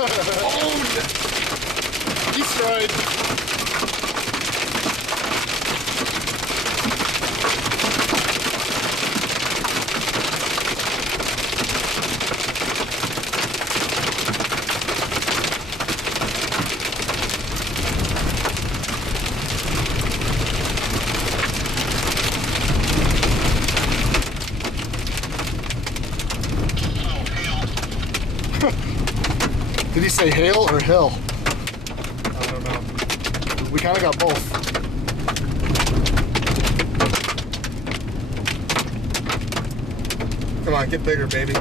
Oh! He stride. Did he say hail or hill? I don't know. We kind of got both. Come on, get bigger, baby.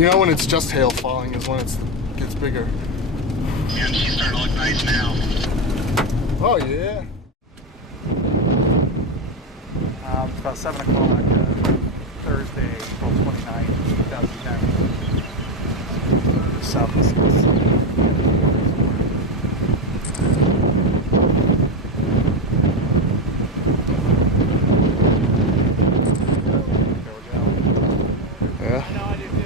You know when it's just hail falling is when it gets bigger. Man, she's starting to look nice now. Oh, yeah. It's about 7 o'clock. Thursday, April 29th, 2010. Southeast. Yeah. No, I did too.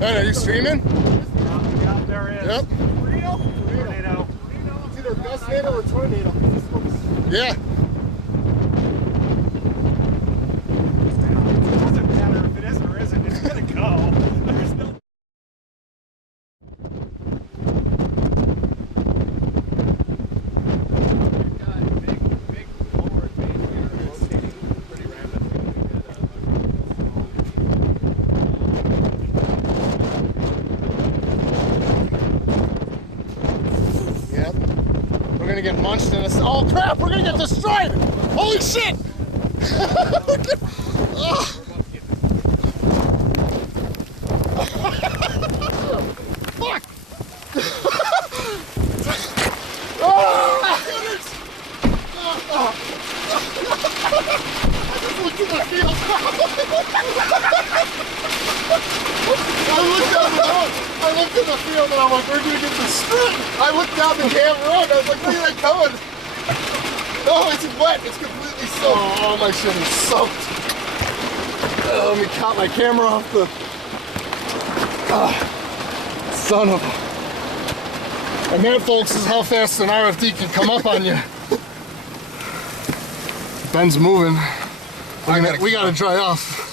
Hey, are you streaming? Yeah, there is. Yep. Tornado. It's either gust or tornado. Yeah. It doesn't matter if it is or isn't. It's gonna go. There's no. Yep. We're gonna get munched in this. Oh crap! We're gonna get destroyed! Holy shit! Oh. Fuck! Oh my goodness! I just looked at the field. I looked in the field and I'm like, we're gonna get destroyed. I looked down the damn road and I was like, look at that coming. No, it's wet. It's completely soaked. Oh, my shit is soaked. Let me cut my camera off the... son of a... And that, folks, is how fast an RFD can come up on you. Ben's moving. We gotta dry off.